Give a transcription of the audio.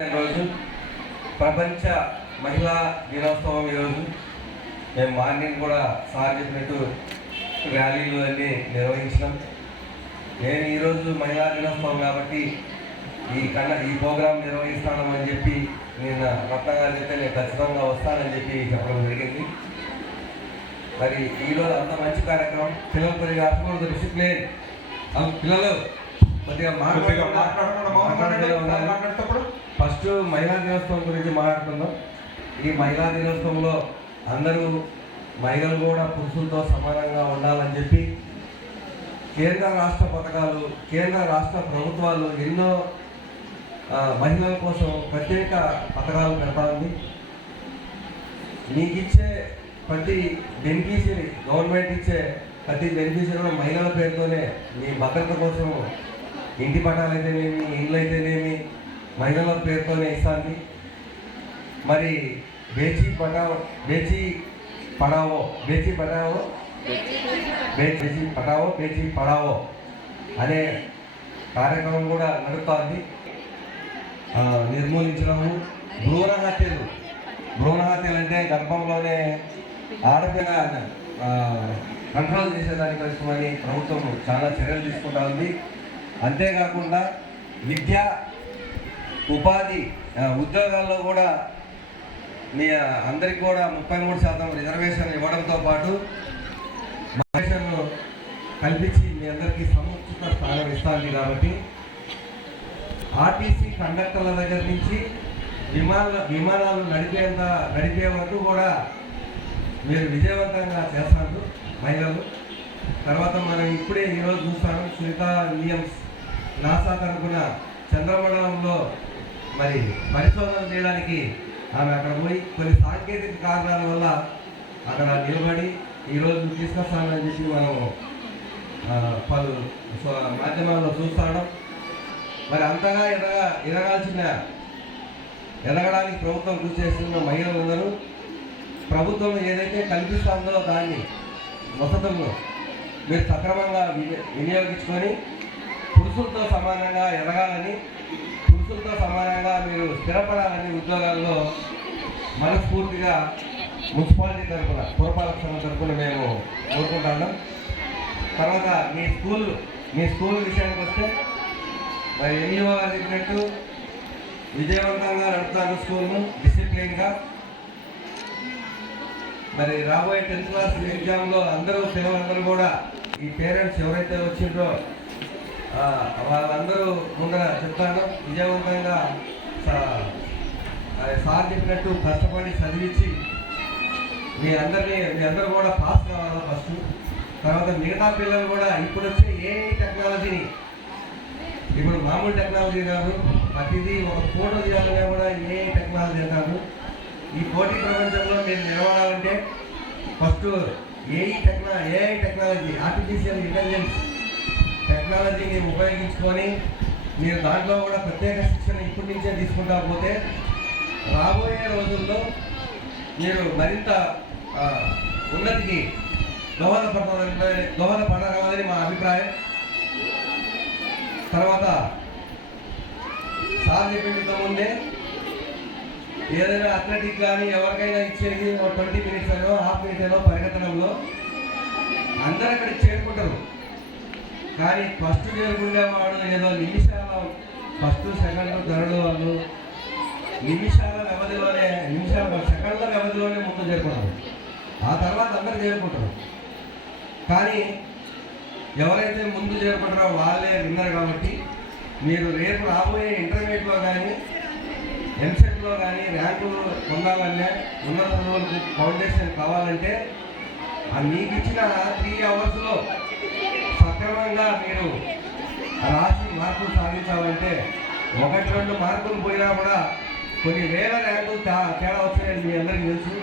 రోజు ప్రపంచ మహిళా దినోత్సవం ఈరోజు. మేము మార్నింగ్ కూడా సార్ చెప్పినట్టు ర్యాలీలు అన్నీ నిర్వహించినాం. నేను ఈరోజు మహిళా దినోత్సవం కాబట్టి ఈ కన్నా ఈ ప్రోగ్రాం నిర్వహిస్తానని చెప్పి నేను రత్నగారు చెప్తే నేను ఖచ్చితంగా వస్తానని చెప్పి చెప్పడం జరిగింది. మరి ఈరోజు అంత మంచి కార్యక్రమం. పిల్లలు కొద్దిగా అర్థమవుతుంది డిసిప్లిన్. పిల్లలు కొద్దిగా ఫస్ట్ మహిళా దినోత్సవం గురించి మాట్లాడుకుందాం. ఈ మహిళా దినోత్సవంలో అందరూ మహిళలు కూడా పురుషులతో సమానంగా ఉండాలని చెప్పి కేంద్ర రాష్ట్ర పథకాలు కేంద్ర రాష్ట్ర ప్రభుత్వాలు ఎన్నో మహిళల కోసం ప్రత్యేక పథకాలు పెడతా ఉంది. మీకు ఇచ్చే ప్రతి బెనిఫిషియరీ గవర్నమెంట్ ఇచ్చే ప్రతి బెనిఫిషియరీ మహిళల పేరుతోనే మీ భద్రత కోసం ఇంటి పట్టాలు అయితేనేమి ఇండ్లు అయితేనేమి మహిళల పేరుతోనే ఇస్తుంది. మరి బేచి పటావో బేచి పడావో బేచి పడావో? బేచి పటావో బేచి పడావో అనే కార్యక్రమం కూడా నడుస్తుంది నిర్మూలించడము భ్రూణ హత్యలు. భ్రూణ హత్యలు అంటే గర్భంలోనే ఆడపిల్ల ఆ, కంట్రోల్ చేసేదాని కోసమని ప్రభుత్వం చాలా చర్యలు తీసుకుంటా ఉంది. అంతేకాకుండా విద్య ఉపాధి ఉద్యోగాల్లో కూడా మీ అందరికి కూడా ముప్పై మూడు శాతం రిజర్వేషన్ ఇవ్వడంతో పాటు రిజర్వేషన్ కల్పించి మీ అందరికీ సముచిత స్థానం ఇస్తాను కాబట్టి ఆర్టీసీ కండక్టర్ల దగ్గర నుంచి విమాన విమానాలు నడిపేంత నడిపే వరకు కూడా మీరు విజయవంతంగా చేస్తారు మహిళలు. తర్వాత మనం ఇప్పుడే ఈరోజు చూస్తాను సునీత విలియమ్స్ నాసా తరపున చంద్రమండలంలో మరి పరిశోధన చేయడానికి ఆమె అక్కడ పోయి కొన్ని సాంకేతిక కారణాల వల్ల అక్కడ నిలబడి ఈరోజు తీసుకొస్తానని చెప్పి మనం పలు మాధ్యమాల్లో చూస్తాడు మరి అంతగా ఎదగ ఎదగాల్సిన ఎదగడానికి ప్రభుత్వం కృషి చేస్తున్న మహిళలందరూ ప్రభుత్వం ఏదైతే కల్పిస్తుందో దాన్ని వసతులను మీరు సక్రమంగా విని- వినియోగించుకొని పురుషులతో సమానంగా ఎదగాలని పురుషులతో సమానంగా మీరు స్థిరపడాలని ఉద్యోగాల్లో మనస్ఫూర్తిగా మున్సిపాలిటీ తరఫున పురపాలక సంఘం తరఫున మేము కోరుకుంటున్నాం తర్వాత మీ స్కూల్ మీ స్కూల్ విషయానికి వస్తే మరి ఎన్ఈఓ గారు చెప్పినట్టు విజయవంతంగా నడుపుతారు స్కూల్ను డిసిప్లిన్గా. మరి రాబోయే టెన్త్ క్లాస్ ఎగ్జామ్లో అందరూ పిల్లలందరూ కూడా ఈ పేరెంట్స్ ఎవరైతే వచ్చిందో వాళ్ళందరూ ముందర చెప్తాను. విజయవంతంగా సార్ చెప్పినట్టు కష్టపడి చదివించి మీ అందరినీ మీ అందరూ కూడా పాస్ కావాలా ఫస్ట్. తర్వాత మిగతా పిల్లలు కూడా ఇప్పుడు వచ్చే ఏ టెక్నాలజీని ఇప్పుడు మామూలు టెక్నాలజీ కాదు ప్రతిదీ ఒక ఫోటో తీయాలన్నా కూడా ఏ టెక్నాలజీ కాదు. ఈ పోటీ ప్రపంచంలో మీరు నిలబడాలంటే first AI techno AI technology artificial intelligence టెక్నాలజీని ఉపయోగించుకొని మీరు దాంట్లో కూడా ప్రత్యేక శిక్షణ ఇప్పటి నుంచే తీసుకుంటా పోతే రాబోయే రోజుల్లో మీరు మరింత ఉన్నతికి దోహదపడాలంటే దోహదపడగలని మా అభిప్రాయం. తర్వాత సార్ చెప్పిన ముందే ఏదైనా అథ్లెటిక్ కానీ ఎవరికైనా ఇచ్చేది ఒక ట్వంటీ మినిట్స్ అయినా హాఫ్ మినిట్ అయినా పరిగెత్తడంలో అందరూ అక్కడ కానీ ఫస్ట్ చేరుకునేవాడు ఏదో నిమిషాల ఫస్ట్ సెకండ్ ధరలు వాళ్ళు నిమిషాల వ్యవధిలోనే నిమిషాల సెకండ్ల వ్యవధిలోనే ముందు చేరుకుంటారు ఆ తర్వాత అందరు చేరుకుంటారు కానీ ఎవరైతే ముందు చేరుకుంటారో వాళ్ళే విన్నారు కాబట్టి మీరు రేపు రాబోయే ఇంటర్మీడియట్లో కానీ ఎంసెట్లో కానీ ర్యాంకులు పొందాలన్నా ఉన్నత చదువులకు ఫౌండేషన్ కావాలంటే ఆ మీకు ఇచ్చిన త్రీ అవర్స్లో సక్రమంగా మీరు రాసి మార్కులు సాధించాలంటే ఒకటి రెండు మార్కులు పోయినా కూడా కొన్ని వేల ర్యాంకులు తా- తేడా వచ్చాయని మీ అందరికీ తెలుసు.